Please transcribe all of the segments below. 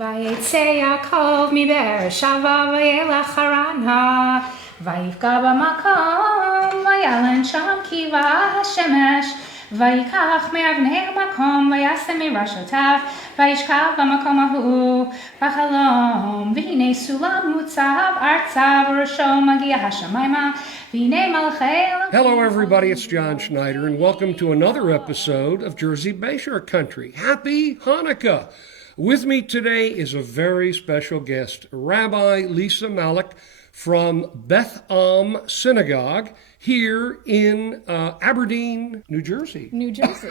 ויצא יעקב מבאר שבע וילך חרנה, ויפגע במקום, וילן שם קיבה השמש, ויקח מאבני המקום, וישם מראשותיו, וישכב במקום ההוא בחלום, והנה סולם מוצב ארצה, בראשו מגיע השמיימה, והנה מלכי אלוהים. Hello everybody, it's John Schneider, and welcome to another episode of Jersey Bayshore Country. Happy Hanukkah! With me today is a very special guest, Rabbi Lisa Malik from Beth Am Synagogue here in Aberdeen, New Jersey. New Jersey.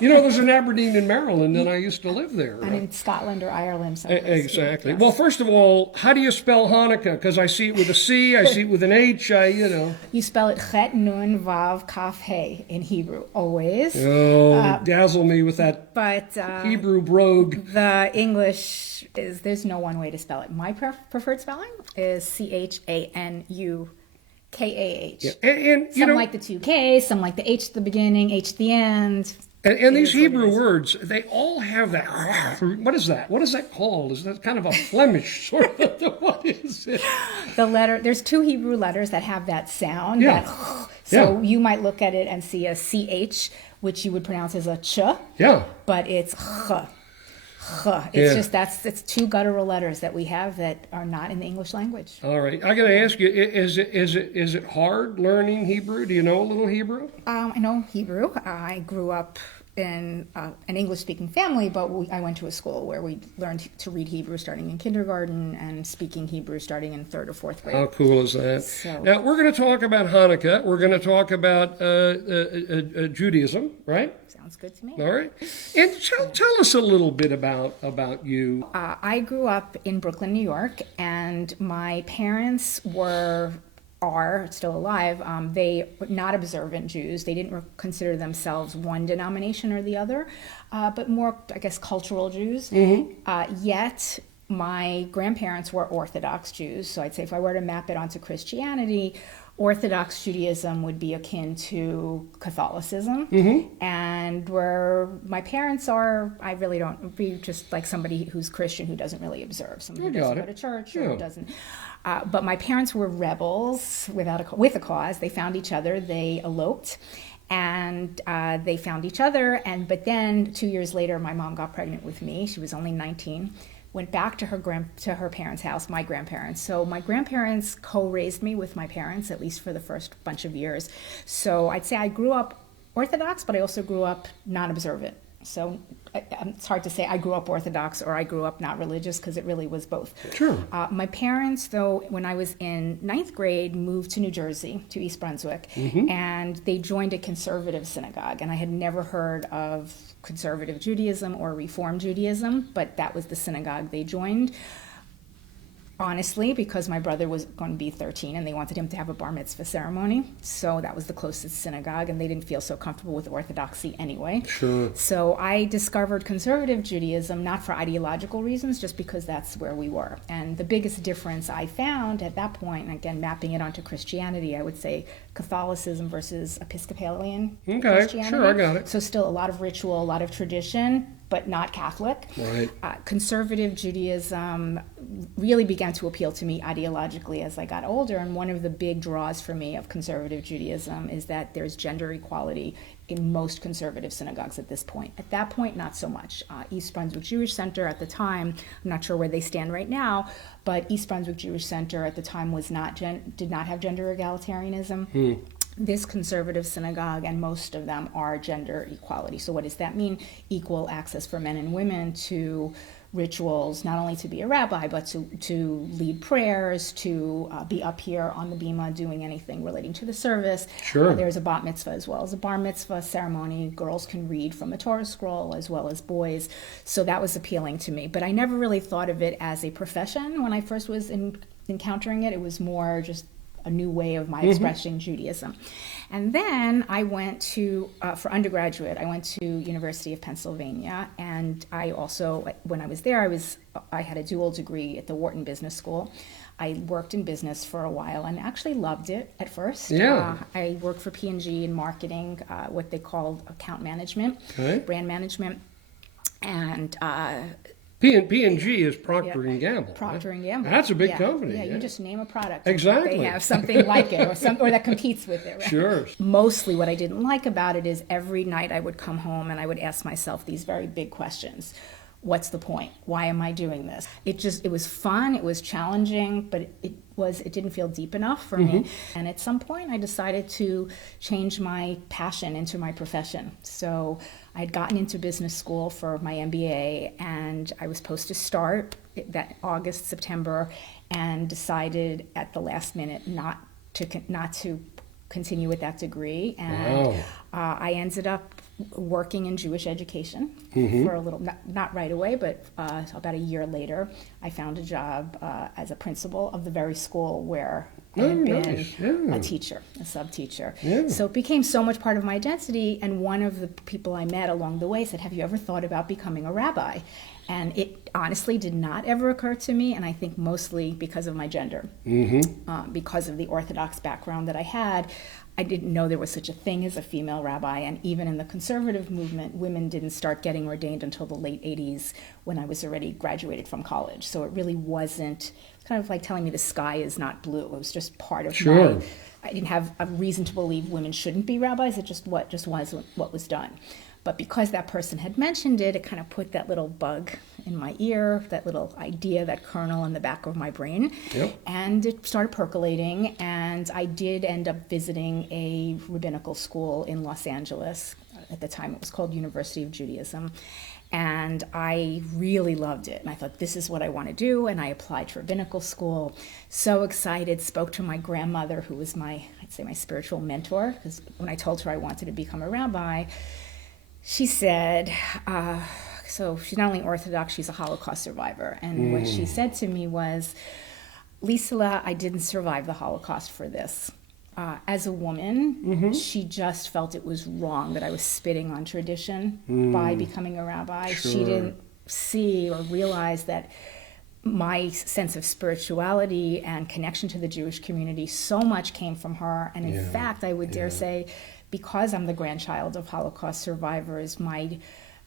You know, there's an Aberdeen in Maryland, and I used to live there. And in Scotland or Ireland. Exactly. Yes. Well, first of all, how do you spell Hanukkah? Because I see it with a C, I see it with an H, You spell it Chet Nun Vav Kaf He in Hebrew, always. Oh, dazzle me with that Hebrew brogue. The English is, there's no one way to spell it. My preferred spelling is CHANUKAH. Yeah. And some like the two Ks, some like the H at the beginning, H at the end. And these Hebrew words, they all have that. What is that? What is that called? Is that kind of a Flemish sort of? What is it? There's two Hebrew letters that have that sound. Yeah. So you might look at it and see a CH, which you would pronounce as a ch. Yeah. But it's ch. It's just it's two guttural letters that we have that are not in the English language. All right, I got to ask you: is it hard learning Hebrew? Do you know a little Hebrew? I know Hebrew. I grew up in an English-speaking family, but I went to a school where we learned to read Hebrew starting in kindergarten and speaking Hebrew starting in 3rd or 4th grade. How cool is that? So, now, we're going to talk about Hanukkah. We're going to talk about Judaism, right? Sounds good to me. All right. And tell us a little bit about you. I grew up in Brooklyn, New York, and my parents are still alive. They were not observant Jews. They didn't consider themselves one denomination or the other, but more, I guess, cultural Jews. Mm-hmm. Yet my grandparents were Orthodox Jews. So I'd say if I were to map it onto Christianity, Orthodox Judaism would be akin to Catholicism. Mm-hmm. And where my parents are, I really don't be just like somebody who's Christian who doesn't really observe, somebody who doesn't go to church or who doesn't. But my parents were rebels with a cause. They found each other. They eloped, and they found each other. But then 2 years later, my mom got pregnant with me. She was only 19. Went back to her parents' house, my grandparents. So my grandparents co-raised me with my parents, at least for the first bunch of years. So I'd say I grew up Orthodox, but I also grew up non-observant. So it's hard to say I grew up Orthodox or I grew up not religious, because it really was both. Sure. My parents, though, when I was in 9th grade, moved to New Jersey, to East Brunswick, mm-hmm. and they joined a conservative synagogue. And I had never heard of conservative Judaism or Reform Judaism, but that was the synagogue they joined. Honestly, because my brother was going to be 13 and they wanted him to have a bar mitzvah ceremony. So that was the closest synagogue, and they didn't feel so comfortable with orthodoxy anyway. Sure. So I discovered conservative Judaism, not for ideological reasons, just because that's where we were. And the biggest difference I found at that point, and again, mapping it onto Christianity, I would say Catholicism versus Episcopalian Christianity. Sure, I got it. So still a lot of ritual, a lot of tradition, but not Catholic. Right. Conservative Judaism really began to appeal to me ideologically as I got older, and one of the big draws for me of conservative Judaism is that there's gender equality in most conservative synagogues at this point. At that point, not so much. East Brunswick Jewish Center at the time, I'm not sure where they stand right now, but East Brunswick Jewish Center at the time did not have gender egalitarianism. This conservative synagogue, and most of them, are gender equality. So what does that mean? Equal access for men and women to rituals, not only to be a rabbi, but to lead prayers, to be up here on the bima doing anything relating to the service. Sure. There's a bat mitzvah as well as a bar mitzvah ceremony. Girls can read from a Torah scroll as well as boys. So that was appealing to me. But I never really thought of it as a profession when I first was encountering it. It was more just a new way of my expressing Judaism. And then I went to, for undergraduate, I went to University of Pennsylvania, and I also, when I was there, I had a dual degree at the Wharton Business School. I worked in business for a while and actually loved it at first. Yeah. I worked for P&G in marketing, what they called account management, brand management, and P&G is Procter Yeah. and Gamble. Procter right? and Gamble. That's a big Yeah. company. Yeah, Yeah. you just name a product. Exactly. They have something like it, or that competes with it. Right? Sure. Mostly, what I didn't like about it is every night I would come home and I would ask myself these very big questions. What's the point? Why am I doing this? It was fun, it was challenging, but it didn't feel deep enough for me. And at some point I decided to change my passion into my profession. So I had gotten into business school for my MBA, and I was supposed to start that August, September, and decided at the last minute not to continue with that degree. And Wow. I ended up working in Jewish education for a little, not right away, but about a year later, I found a job as a principal of the very school where I had been nice. Yeah. a teacher, a sub-teacher. Yeah. So it became so much part of my identity, and one of the people I met along the way said, have you ever thought about becoming a rabbi? And it honestly did not ever occur to me, and I think mostly because of my gender. Because of the Orthodox background that I had, I didn't know there was such a thing as a female rabbi, and even in the conservative movement, women didn't start getting ordained until the late 80s when I was already graduated from college. So it really wasn't, kind of like telling me the sky is not blue. It was just part of Sure. I didn't have a reason to believe women shouldn't be rabbis. It just was what was done. But because that person had mentioned it, it kind of put that little bug in my ear, that little idea, that kernel in the back of my brain. Yep. And it started percolating, and I did end up visiting a rabbinical school in Los Angeles. At the time, it was called University of Judaism. And I really loved it. And I thought, this is what I want to do. And I applied to rabbinical school. So excited, spoke to my grandmother, who was I'd say my spiritual mentor, because when I told her I wanted to become a rabbi, she said, so she's not only Orthodox, she's a Holocaust survivor. And what she said to me was, Lisa, I didn't survive the Holocaust for this. As a woman, she just felt it was wrong that I was spitting on tradition by becoming a rabbi. Sure. She didn't see or realize that my sense of spirituality and connection to the Jewish community so much came from her. And in fact, I would dare say, because I'm the grandchild of Holocaust survivors, my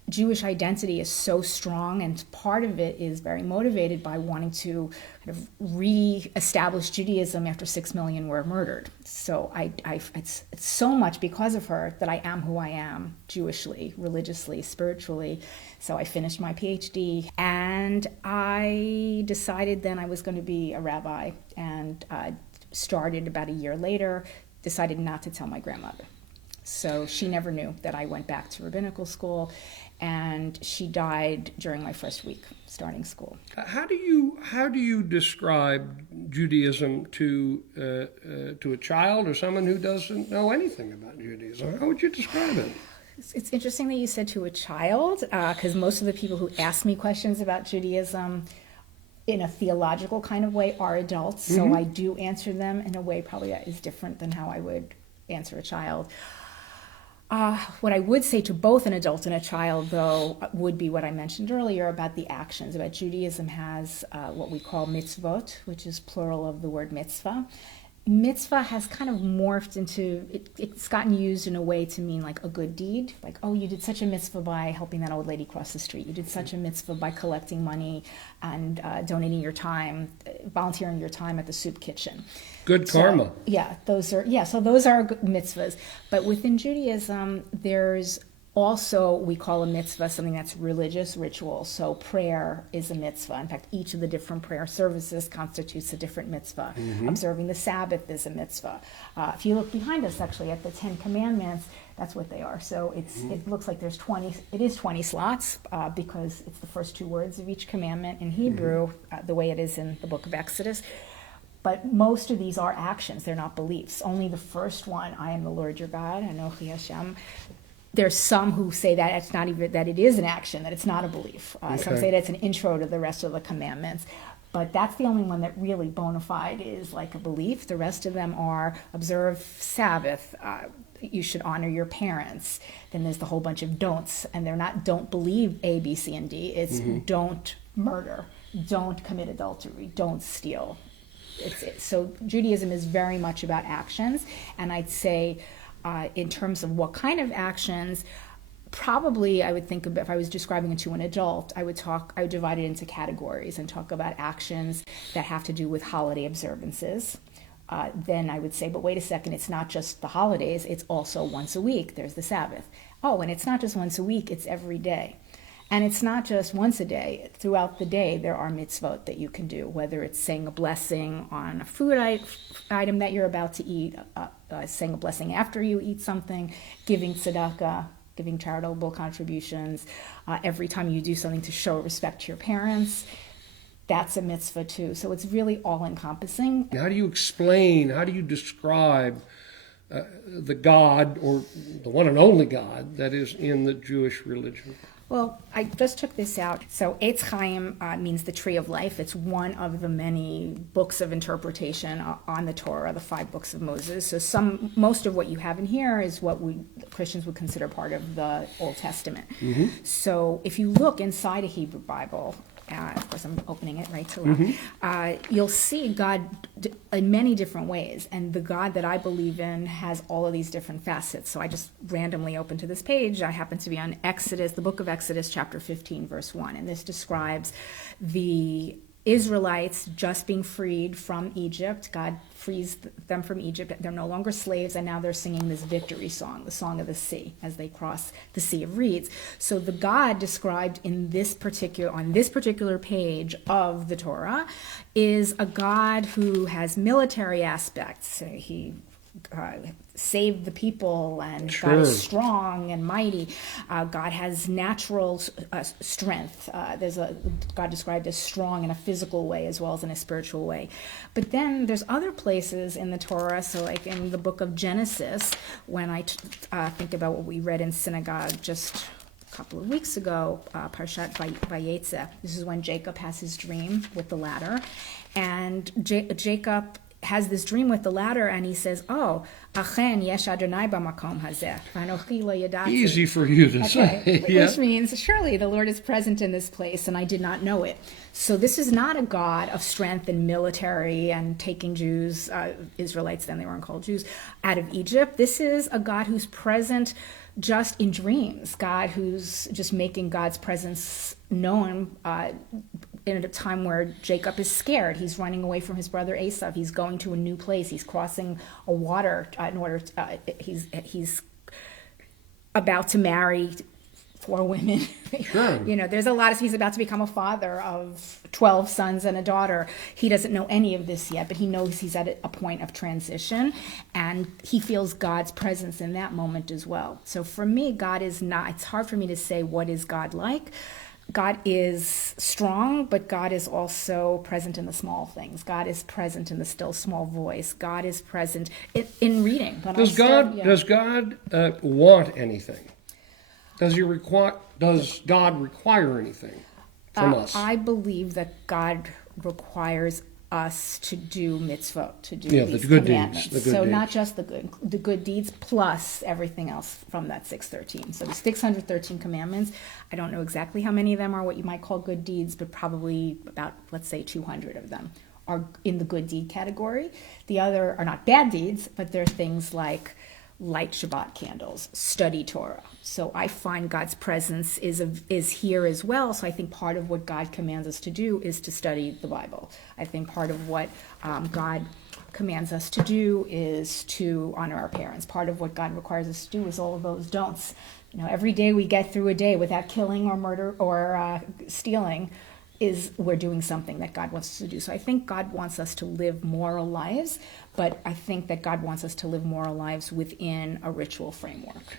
Jewish identity is so strong, and part of it is very motivated by wanting to kind of re-establish Judaism after 6 million were murdered. So it's so much because of her that I am who I am, Jewishly, religiously, spiritually. So I finished my PhD, and I decided then I was going to be a rabbi, and started about a year later, decided not to tell my grandmother. So she never knew that I went back to rabbinical school, and she died during my first week starting school. How do you describe Judaism to a child or someone who doesn't know anything about Judaism? How would you describe it? It's interesting that you said to a child, because most of the people who ask me questions about Judaism in a theological kind of way are adults, so I do answer them in a way probably that is different than how I would answer a child. What I would say to both an adult and a child, though, would be what I mentioned earlier about the actions. About Judaism has what we call mitzvot, which is plural of the word mitzvah. Mitzvah has kind of morphed into, it's gotten used in a way to mean like a good deed. Like, oh, you did such a mitzvah by helping that old lady cross the street. You did such a mitzvah by collecting money and donating your time, volunteering your time at the soup kitchen. Good karma. So those are good mitzvahs. But within Judaism, there's also, we call a mitzvah something that's religious ritual. So prayer is a mitzvah. In fact, each of the different prayer services constitutes a different mitzvah. Observing the Sabbath is a mitzvah. If you look behind us, actually, at the 10 Commandments, that's what they are. So it looks like there's 20, it is 20 slots because it's the first 2 words of each commandment in Hebrew, the way it is in the book of Exodus. But most of these are actions, they're not beliefs. Only the first one, I am the Lord your God, Anochi Hashem. There's some who say that it's not even, that it is an action, that it's not a belief. Some say that it's an intro to the rest of the commandments. But that's the only one that really bona fide is like a belief. The rest of them are observe Sabbath, you should honor your parents. Then there's the whole bunch of don'ts, and they're not don't believe A, B, C, and D. It's don't murder, don't commit adultery, don't steal. So Judaism is very much about actions, and I'd say in terms of what kind of actions, probably I would think about, if I was describing it to an adult, I would divide it into categories and talk about actions that have to do with holiday observances. Then I would say, but wait a second, it's not just the holidays, it's also once a week, there's the Sabbath. Oh, and it's not just once a week, it's every day. And it's not just once a day. Throughout the day, there are mitzvot that you can do, whether it's saying a blessing on a food item that you're about to eat, saying a blessing after you eat something, giving tzedakah, giving charitable contributions, every time you do something to show respect to your parents. That's a mitzvah too. So it's really all-encompassing. How do you describe the God, or the one and only God, that is in the Jewish religion? Well, I just took this out. So Eitz Chaim means the tree of life. It's one of the many books of interpretation on the Torah, the 5 books of Moses. So most of what you have in here is what Christians would consider part of the Old Testament. Mm-hmm. So if you look inside a Hebrew Bible, of course I'm opening it right to left, you'll see God in many different ways. And the God that I believe in has all of these different facets. So I just randomly opened to this page. I happen to be on Exodus, the book of Exodus, chapter 15, verse 1. And this describes the Israelites just being freed from Egypt. God frees them from Egypt. They're no longer slaves, and now they're singing this victory song, the song of the sea, as they cross the Sea of Reeds. So the God described on this particular page of the Torah is a God who has military aspects. He saved the people, and Sure. God is strong and mighty. God has natural strength. There's God described as strong in a physical way as well as in a spiritual way. But then there's other places in the Torah, so like in the book of Genesis, when I think about what we read in synagogue just a couple of weeks ago, Parshat Vayetze. This is when Jacob has his dream with the ladder, and Jacob has this dream with the ladder, and he says, "Oh, achen yesh Adonai b'makom hazeh, v'anochi lo yadati." Easy for you to say. Yeah. Which means, surely the Lord is present in this place, and I did not know it. So this is not a God of strength and military and taking Jews, Israelites, then they weren't called Jews, out of Egypt. This is a God who's present just in dreams, God who's just making God's presence known in a time where Jacob is scared. He's running away from his brother Esau. He's going to a new place. He's crossing a water in order to, he's about to marry 4 women. Sure. There's a lot of, he's about to become a father of 12 sons and a daughter. He doesn't know any of this yet, but he knows he's at a point of transition, and he feels God's presence in that moment as well. So for me, God is not, it's hard for me to say what is God like. God is strong, but God is also present in the small things. God is present in the still small voice. God is present in reading. Does God want anything? Does God require anything from us? I believe that God requires us to do mitzvot, to do these the good commandments. deeds. The good so deeds. not just the good deeds plus everything else from that 613. So the 613 commandments, I don't know exactly how many of them are what you might call good deeds, but probably about, let's say, 200 of them are in the good deed category. The other are not bad deeds, but they're things like light Shabbat candles, study Torah. So I find God's presence is here as well. So I think part of what God commands us to do is to study the Bible. I think part of what God commands us to do is to honor our parents. Part of what God requires us to do is all of those don'ts. Every day we get through a day without killing or murder or stealing, we're doing something that God wants us to do. So I think God wants us to live moral lives, but I think that God wants us to live moral lives within a ritual framework.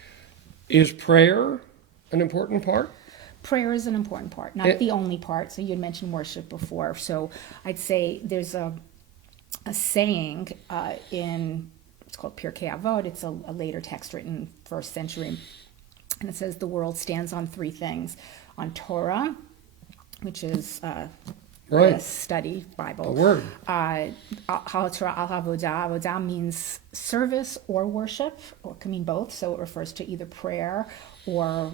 Is prayer an important part? Prayer is an important part, not the only part. So you had mentioned worship before. So I'd say there's a saying it's called Pirkei Avot. It's a later text written 1st century. And it says the world stands on 3 things: on Torah, which is a study Bible. The word. Torah al Avodah. Avodah means service or worship, or it can mean both. So it refers to either prayer or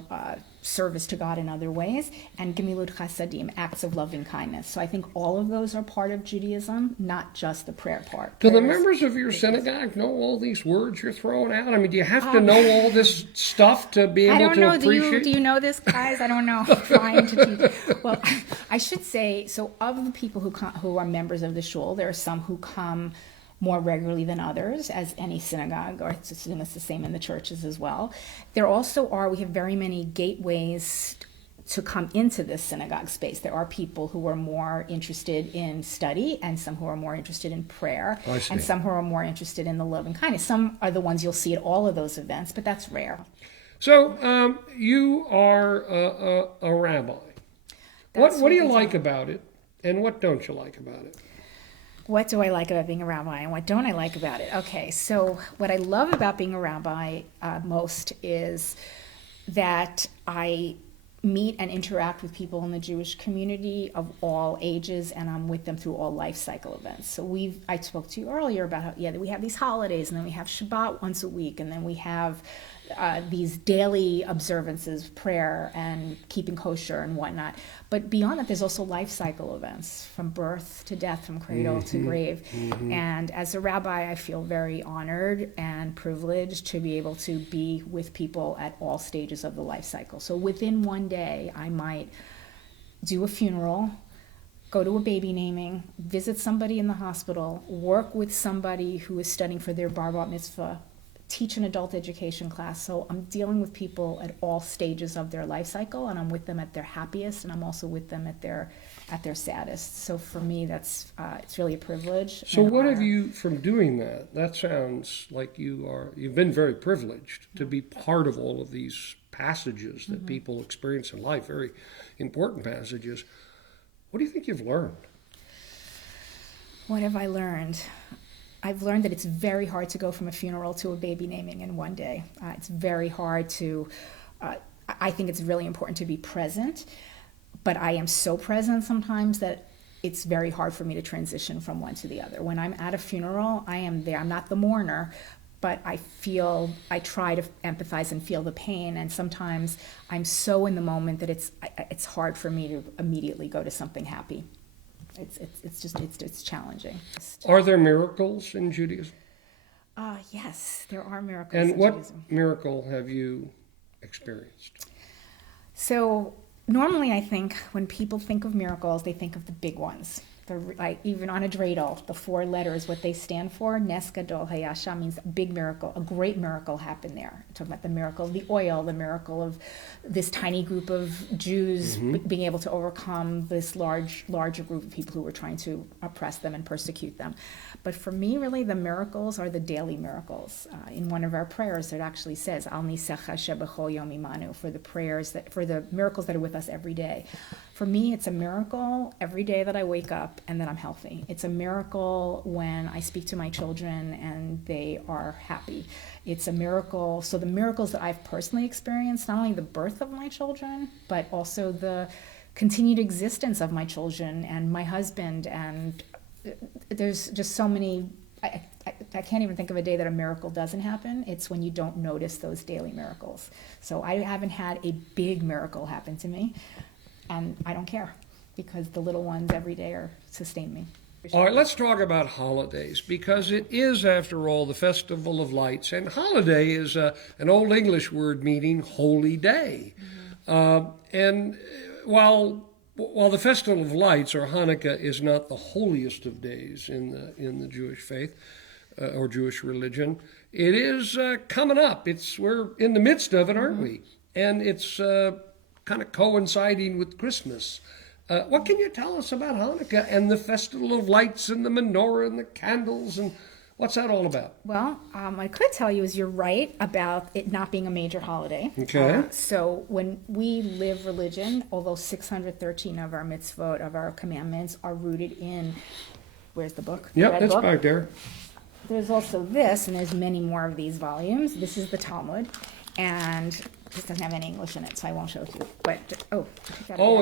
service to God in other ways, and Gemilut Chasadim, acts of loving kindness. So I think all of those are part of Judaism, not just the prayer part. Do the members of your synagogue know all these words you're throwing out? I mean, do you have to know all this stuff to be able to appreciate? Do you know this, guys? I don't know. I'm trying to teach. Well, I should say, so of the people who are members of the shul, there are some who come more regularly than others, as any synagogue, or it's the same in the churches as well. There also are, we have very many gateways to come into this synagogue space. There are people who are more interested in study, and some who are more interested in prayer, and some who are more interested in the love and kindness. Some are the ones you'll see at all of those events, but that's rare. So you are a rabbi. What do you like about it, and what don't you like about it? What do I like about being a rabbi, and what don't I like about it? Okay, so what I love about being a rabbi most is that I meet and interact with people in the Jewish community of all ages, and I'm with them through all life cycle events. So I spoke to you earlier about how, we have these holidays, and then we have Shabbat once a week, and then we have these daily observances, prayer and keeping kosher and whatnot. But beyond that, there's also life cycle events, from birth to death, from cradle to grave. And as a rabbi, I feel very honored and privileged to be able to be with people at all stages of the life cycle. So within one day, I might do a funeral, go to a baby naming, visit somebody in the hospital, work with somebody who is studying for their bar mitzvah, teach an adult education class. So I'm dealing with people at all stages of their life cycle, and I'm with them at their happiest, and I'm also with them at their saddest. So for me, that's it's really a privilege. So what have you, from doing that? That sounds like you've been very privileged to be part of all of these passages that people experience in life, very important passages. What do you think you've learned? What have I learned? I've learned that it's very hard to go from a funeral to a baby naming in one day. It's very hard to, I think it's really important to be present, but I am so present sometimes that it's very hard for me to transition from one to the other. When I'm at a funeral, I am there. I'm not the mourner, but I try to empathize and feel the pain, and sometimes I'm so in the moment that it's hard for me to immediately go to something happy. It's challenging. Are there miracles in Judaism? Yes, there are miracles in Judaism. And what miracle have you experienced? So normally I think when people think of miracles, they think of the big ones. Like even on a dreidel, the 4 letters, what they stand for, Nes Gadol Hayasha, means a big miracle, a great miracle happened there. I'm talking about the miracle of the oil, the miracle of this tiny group of Jews being able to overcome this larger group of people who were trying to oppress them and persecute them. But for me, really, the miracles are the daily miracles. In one of our prayers, it actually says, Al Nisecha Shebechol Yom Imanu, for the miracles that are with us every day. For me, it's a miracle every day that I wake up and that I'm healthy. It's a miracle when I speak to my children and they are happy. It's a miracle. So the miracles that I've personally experienced, not only the birth of my children, but also the continued existence of my children and my husband. And there's just so many, I can't even think of a day that a miracle doesn't happen. It's when you don't notice those daily miracles. So I haven't had a big miracle happen to me. And I don't care, because the little ones every day sustain me. All right, let's talk about holidays, because it is, after all, the Festival of Lights. And holiday is an Old English word meaning holy day. And while the Festival of Lights, or Hanukkah, is not the holiest of days in the Jewish faith or Jewish religion, it is coming up. We're in the midst of it, aren't we? And it's kind of coinciding with Christmas. What can you tell us about Hanukkah and the Festival of Lights and the menorah and the candles, and what's that all about? Well, what I could tell you is you're right about it not being a major holiday. Okay. So when we live religion, although 613 of our mitzvot, of our commandments, are rooted in, where's the book? Yep, it's back there. There's also this, and there's many more of these volumes. This is the Talmud, and this doesn't have any English in it, so I won't show it to you. But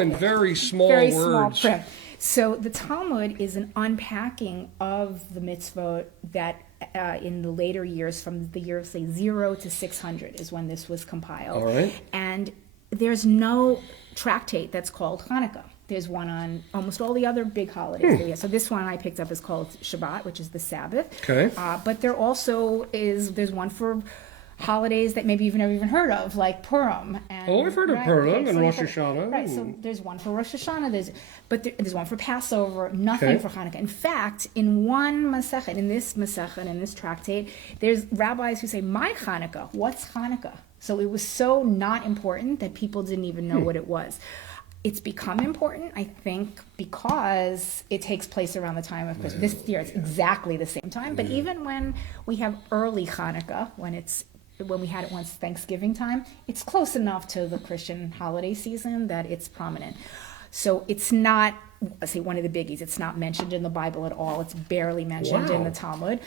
in very small very words. Small print. So the Talmud is an unpacking of the mitzvot that in the later years, from the year, say, 0 to 600 is when this was compiled. All right. And there's no tractate that's called Hanukkah. There's one on almost all the other big holidays that we have. So this one I picked up is called Shabbat, which is the Sabbath. Okay. But there also there's one for holidays that maybe you've never even heard of, like Purim. And, I've heard of Purim and Rosh Hashanah. Right, so there's one for Rosh Hashanah, there's one for Passover, nothing for Hanukkah. In fact, in one Masechet, in this tractate, there's rabbis who say, my Hanukkah, what's Hanukkah? So it was so not important that people didn't even know what it was. It's become important, I think, because it takes place around the time of Christmas. This year, it's exactly the same time. But even when we have early Hanukkah, when we had it once Thanksgiving time, it's close enough to the Christian holiday season that it's prominent. So it's not, let's say, one of the biggies. It's not mentioned in the Bible at all. It's barely mentioned in the Talmud.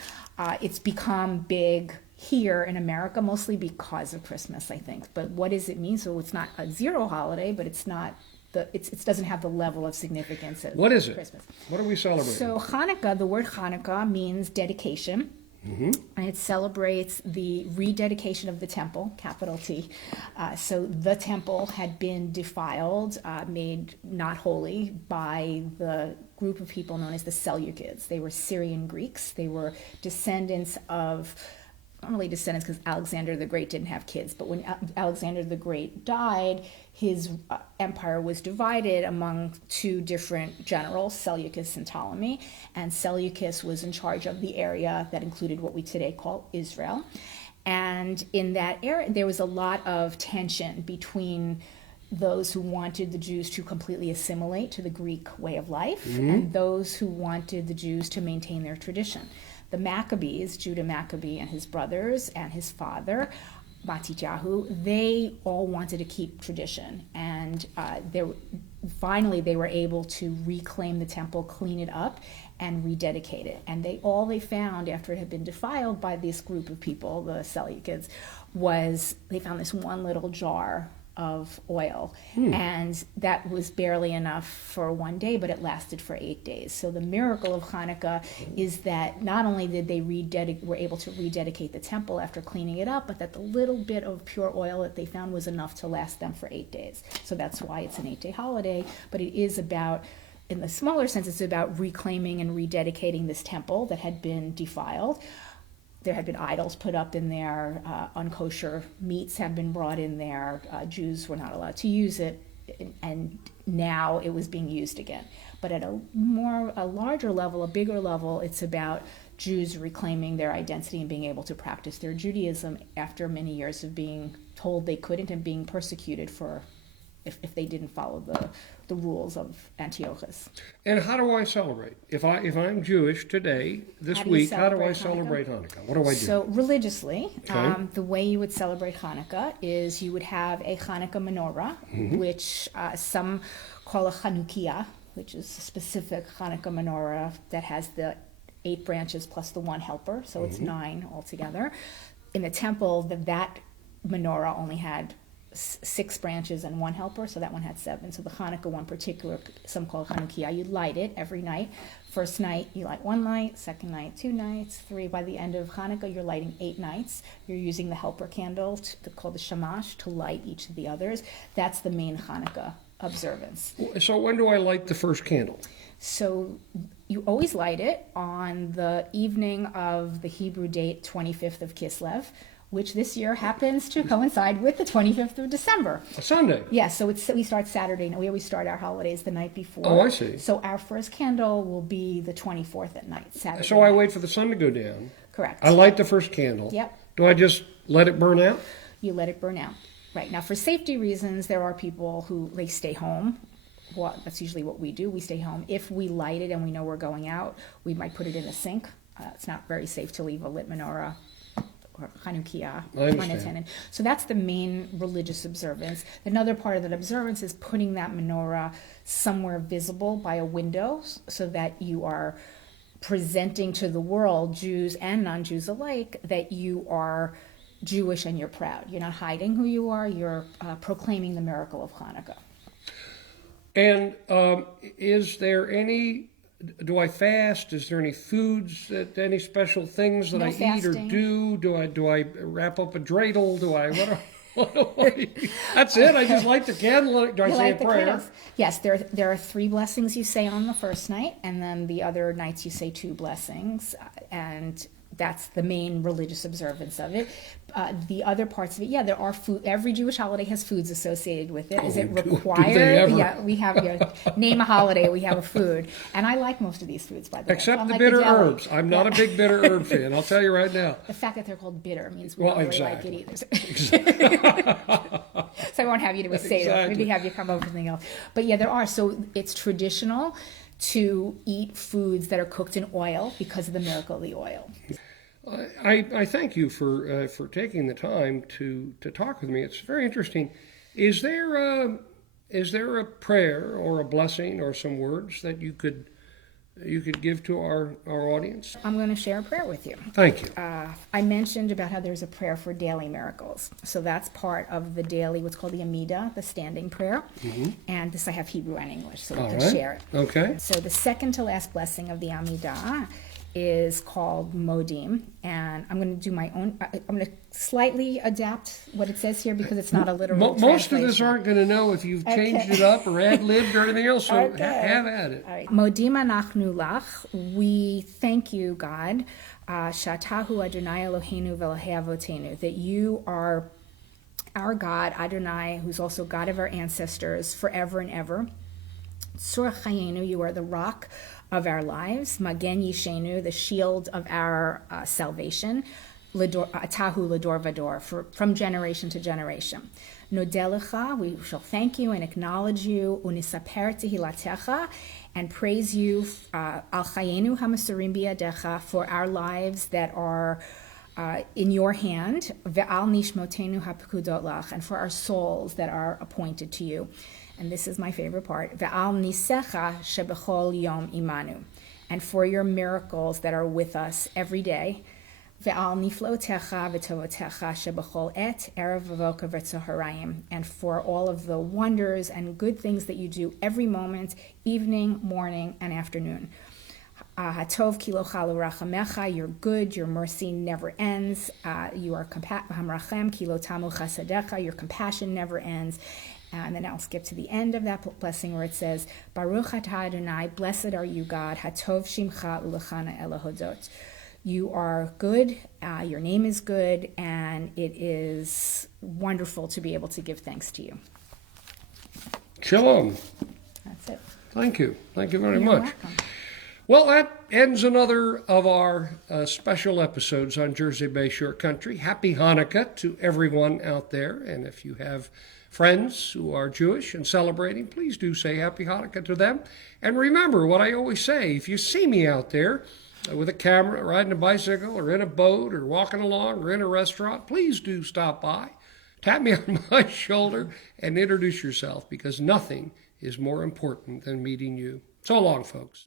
It's become big here in America, mostly because of Christmas, I think. But what does it mean? So it's not a zero holiday, but it's not it doesn't have the level of significance of What is it? Christmas. What are we celebrating? So Hanukkah, the word Hanukkah means dedication. And it celebrates the rededication of the temple, capital T. So the temple had been defiled, made not holy by the group of people known as the Seleucids. They were Syrian Greeks. They were descendants of, not really descendants because Alexander the Great didn't have kids, but when Alexander the Great died, his empire was divided among two different generals, Seleucus and Ptolemy, and Seleucus was in charge of the area that included what we today call Israel. And in that area, there was a lot of tension between those who wanted the Jews to completely assimilate to the Greek way of life and those who wanted the Jews to maintain their tradition. The Maccabees, Judah Maccabee and his brothers and his father, Matityahu, they all wanted to keep tradition. And finally they were able to reclaim the temple, clean it up, and rededicate it. And all they found after it had been defiled by this group of people, the Seleucids, was they found this one little jar of oil, and that was barely enough for one day, but it lasted for 8 days. So the miracle of Hanukkah is that not only did they were able to rededicate the temple after cleaning it up, but that the little bit of pure oil that they found was enough to last them for 8 days. So that's why it's an 8-day holiday, but it is about, in the smaller sense, it's about reclaiming and rededicating this temple that had been defiled. There had been idols put up in there, unkosher meats had been brought in there, Jews were not allowed to use it, and now it was being used again. But at a larger level, a bigger level, it's about Jews reclaiming their identity and being able to practice their Judaism after many years of being told they couldn't and being persecuted for if they didn't follow the rules of Antiochus. And how do I celebrate? If I'm Jewish today, this week, how do I celebrate Hanukkah? What do I do? So religiously, the way you would celebrate Hanukkah is you would have a Hanukkah menorah, which some call a Chanukiah, which is a specific Hanukkah menorah that has the 8 branches plus the 1 helper, so it's 9 altogether. In the temple, that menorah only had 6 branches and 1 helper, so that one had 7. So the Hanukkah one particular, some call Chanukiah, you light it every night. First night, you light 1 light, second night, 2 nights, 3. By the end of Hanukkah, you're lighting 8 nights. You're using the helper candle, called the shamash, to light each of the others. That's the main Hanukkah observance. So when do I light the first candle? So you always light it on the evening of the Hebrew date 25th of Kislev, which this year happens to coincide with the 25th of December. A Sunday. Yeah, so we start Saturday. We always start our holidays the night before. Oh, I see. So our first candle will be the 24th at night, Saturday. So I wait for the sun to go down. Correct. I light the first candle. Yep. Do I just let it burn out? You let it burn out. Right. Now, for safety reasons, there are people who, they stay home. Well, that's usually what we do. We stay home. If we light it and we know we're going out, we might put it in a sink. It's not very safe to leave a lit menorah or Chanukiah unattended. So that's the main religious observance. Another part of that observance is putting that menorah somewhere visible by a window so that you are presenting to the world, Jews and non-Jews alike, that you are Jewish and you're proud. You're not hiding who you are. You're proclaiming the miracle of Hanukkah. And is there any do I fast? Is there any foods, any special things that No I eat or fasting. do? Do I wrap up a dreidel? Do I That's it. I just light the candle. Do I You say a like the prayer? candles? Yes, there are 3 blessings you say on the first night, and then the other nights you say 2 blessings, and that's the main religious observance of it. The other parts of it, yeah, there are food. Every Jewish holiday has foods associated with it. Is it do they required? ever? Yeah, we have name a holiday, we have a food, and I like most of these foods, by the way. Except the Unlike bitter jelly. herbs. I'm not a big bitter herb fan. I'll tell you right now. The fact that they're called bitter means we Well, don't really exactly. like it either. So I won't have you do a Seder. Exactly. Maybe have you come up with something else. But yeah, there are. So it's traditional to eat foods that are cooked in oil because of the miracle of the oil. I thank you for taking the time to talk with me. It's very interesting. Is there a prayer or a blessing or some words that you could give to our audience? I'm going to share a prayer with you. Thank you. I mentioned about how there's a prayer for daily miracles. So that's part of the daily, what's called the Amidah, the standing prayer. And this I have Hebrew and English, so we All can right. share it. Okay. So the second to last blessing of the Amidah is called Modim, and I'm going to do my own. I'm going to slightly adapt what it says here because it's not a literal Most of us translation. aren't going to know if you've changed Okay. it up or ad-libbed or anything else, so Okay. have at it. All right. Modim anachnu lach. We thank you, God. Shatahu Adonai Eloheinu v'Elokei Avotenu, that you are our God, Adonai, who's also God of our ancestors, forever and ever. Tzur Chayenu, you are the rock of our lives. Magen Yishenu, the shield of our salvation. Atahu Lador Vador, from generation to generation. Nodelecha, we shall thank you and acknowledge you. Unisaper tehilatecha, and praise you. Al Chayenu hamasurim biyadecha, for our lives that are in your hand. Ve'al nishmotenu hapekudot lach, and for our souls that are appointed to you. And this is my favorite part. Ve'al nisecha shebechol yom imanu, and for your miracles that are with us every day. Ve'al niflotecha v'tovotecha shebechol et erev v'voka v'tzoharayim, and for all of the wonders and good things that you do every moment, evening, morning, and afternoon. Hatov kilo chalu rachamecha, you're good, your mercy never ends. You are hamrachem kilo tamu chasadecha, your compassion never ends. And then I'll skip to the end of that blessing where it says, Baruch atah Adonai, blessed are you, God, Hatov shimcha ulechana Elohodot. You are good, your name is good, and it is wonderful to be able to give thanks to you. Shalom. That's it. Thank you. Thank you very You're much. welcome. Well, that ends another of our special episodes on Jersey Bay Shore Country. Happy Hanukkah to everyone out there. And if you have friends who are Jewish and celebrating, please do say Happy Hanukkah to them. And remember what I always say, if you see me out there with a camera, riding a bicycle, or in a boat, or walking along, or in a restaurant, please do stop by, tap me on my shoulder, and introduce yourself, because nothing is more important than meeting you. So long, folks.